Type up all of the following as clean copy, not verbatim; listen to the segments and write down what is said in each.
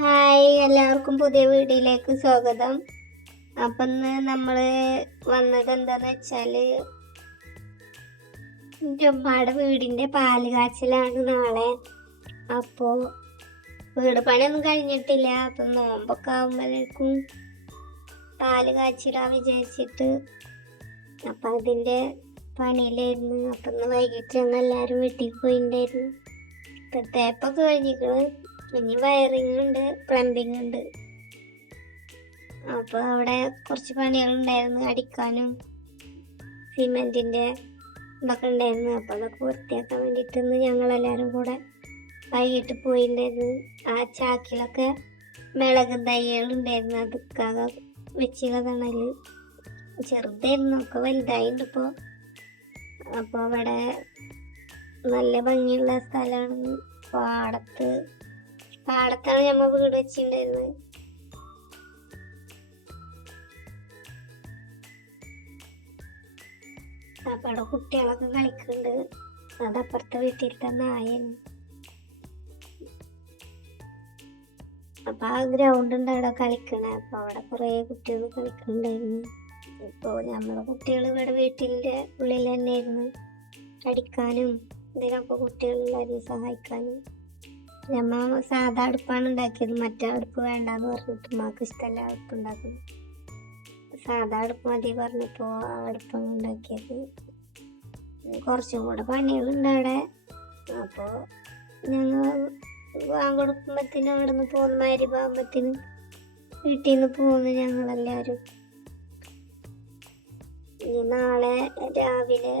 Hi, എല്ലാവർക്കും പുതിയ വീഡിയോയിലേക്ക് സ്വാഗതം. അപ്പം ഇന്ന് നമ്മൾ വന്നത് എന്താന്ന് വെച്ചാല് ഉമ്മയുടെ വീടിന്റെ പാല് കാച്ചലാണ് നാളെ. അപ്പോൾ വീട് പണിയൊന്നും കഴിഞ്ഞിട്ടില്ല. അപ്പം നോമ്പൊക്കെ ആകുമ്പോഴേക്കും പാല് കാച്ചിടാൻ വിചാരിച്ചിട്ട് അപ്പം അതിന്റെ പണിയിലായിരുന്നു. അപ്പം ഇന്ന് വൈകിട്ട് ഞങ്ങൾ എല്ലാവരും വീട്ടിൽ പോയിട്ടുണ്ടായിരുന്നു. ഇപ്പം തേപ്പൊക്കെ കഴിഞ്ഞിരിക്കണ്. ഇനി വയറിങ് ഉണ്ട്, പ്ലംബിങ് ഉണ്ട്. അപ്പോൾ അവിടെ കുറച്ച് പണികളുണ്ടായിരുന്നു, അടിക്കാനും സിമെന്റിന്റെ ഇതൊക്കെ ഉണ്ടായിരുന്നു. അപ്പോൾ അതൊക്കെ വൃത്തിയാക്കാൻ വേണ്ടിയിട്ട് ഞങ്ങളെല്ലാവരും കൂടെ വൈകിട്ട് പോയിട്ടുണ്ടായിരുന്നു. ആ ചാക്കിലൊക്കെ മിളക് തൈകളുണ്ടായിരുന്നു, അതൊക്കെ വെച്ചുള്ള തണല് ചെറുതായിരുന്നു, ഒക്കെ വലുതായിട്ടുണ്ട് ഇപ്പോൾ. അപ്പോൾ അവിടെ നല്ല ഭംഗിയുള്ള സ്ഥലമാണ്. പാടത്താണ് ഞമ്മ വീട് വെച്ചിട്ടുണ്ടായിരുന്നത്. അപ്പൊ അവിടെ കുട്ടികളൊക്കെ കളിക്കുന്നുണ്ട്. അതപ്പുറത്തെ വീട്ടിലത്തെ നായയാണ്. അപ്പൊ ആ ഗ്രൗണ്ട് ഉണ്ട് അവിടെ കളിക്കണേ. അപ്പൊ അവിടെ കുറെ കുട്ടികൾ കളിക്കുന്നുണ്ടായിരുന്നു. ഇപ്പൊ നമ്മളെ കുട്ടികൾ ഇവിടെ വീട്ടിന്റെ ഉള്ളിൽ തന്നെയായിരുന്നു. അടിക്കാനും ഇതിനൊക്കെ കുട്ടികളെല്ലാവരും സഹായിക്കാനും. ഞമ്മ സാധാ അടുപ്പാണ് ഉണ്ടാക്കിയത്, മറ്റേ അടുപ്പ് വേണ്ടാന്ന് പറഞ്ഞിട്ട് ഉമ്മാക്ക് ഇഷ്ടമല്ല അടുപ്പ് ഉണ്ടാക്കുന്നത്. സാധാ അടുപ്പ് മതി പറഞ്ഞപ്പോ ആ അടുപ്പാണ് ഉണ്ടാക്കിയത്. കുറച്ചും കൂടെ പണികളുണ്ട് അവിടെ. അപ്പോൾ ഞങ്ങൾ വാങ്ങിക്കൊടുക്കുമ്പത്തിന് അവിടെ നിന്ന് പോകുന്ന മരിപ്പാകുമ്പത്തിന് വീട്ടിൽ നിന്ന് പോകുന്നു ഞങ്ങളെല്ലാവരും. ഇനി നാളെ രാവിലെ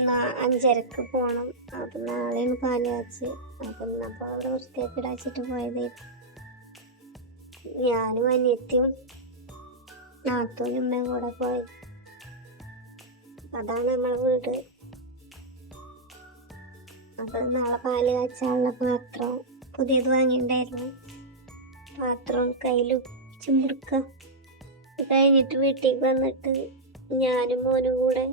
5:30 പോണം. അപ്പം നാളെയാണ് പാല് കാച്ച്. അപ്പം ഇന്നപ്പോൾ അവിടെ വൃത്തിയാക്കി ഇടാച്ചിട്ട് പോയതായിരുന്നു. ഞാനും അനിയത്തിയും നാത്തൂനും ഉമ്മയും കൂടെ പോയത്. അതാണ് നമ്മളെ വീട്. അപ്പം നാളെ പാല് കാച്ചാനുള്ള പാത്രം പുതിയത് വാങ്ങിയിട്ടുണ്ടായിരുന്നു. പാത്രം കയ്യിലും ചുമ്പുടുക്ക കഴിഞ്ഞിട്ട് വീട്ടിലേക്ക് വന്നിട്ട് ഞാനും മോനും കൂടെ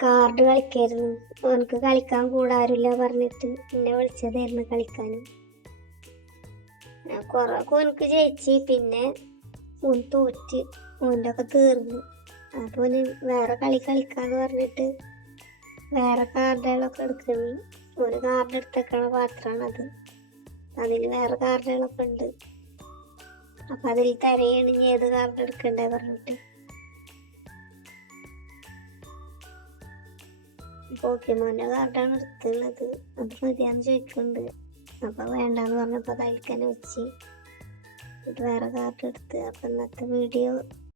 കാർഡ് കളിക്കായിരുന്നു. ഓനക്ക് കളിക്കാൻ കൂടാറില്ല പറഞ്ഞിട്ട് എന്നെ വിളിച്ചതായിരുന്നു കളിക്കാനും. കുറെ ഓനക്ക് ജയിച്ച്, പിന്നെ ഓൻ തോറ്റ്, ഓൻ്റെ ഒക്കെ തീർന്നു. അപ്പോൾ ഓന് വേറെ കളിക്കാന്ന് പറഞ്ഞിട്ട് വേറെ കാർഡുകളൊക്കെ എടുക്കുന്നു. ഓന് കാർഡ് എടുത്തേക്കണ പാത്രമാണത്. അതിൽ വേറെ കാർഡുകളൊക്കെ ഉണ്ട്. അപ്പം അതിൽ തരയാണ് ഇനി ഏത് കാർഡ് എടുക്കണ്ടേ പറഞ്ഞിട്ട്. പോക്കിമോന്റെ കാർഡാണ് എടുത്തുള്ളത്. അത് മതിയാന്ന് ചോദിക്കുന്നുണ്ട്. അപ്പൊ വേണ്ടാന്ന് പറഞ്ഞപ്പോ തയ്ക്കാൻ വെച്ച് വേറെ കാർഡ് എടുത്ത്. അപ്പൊ ഇന്നത്തെ വീഡിയോ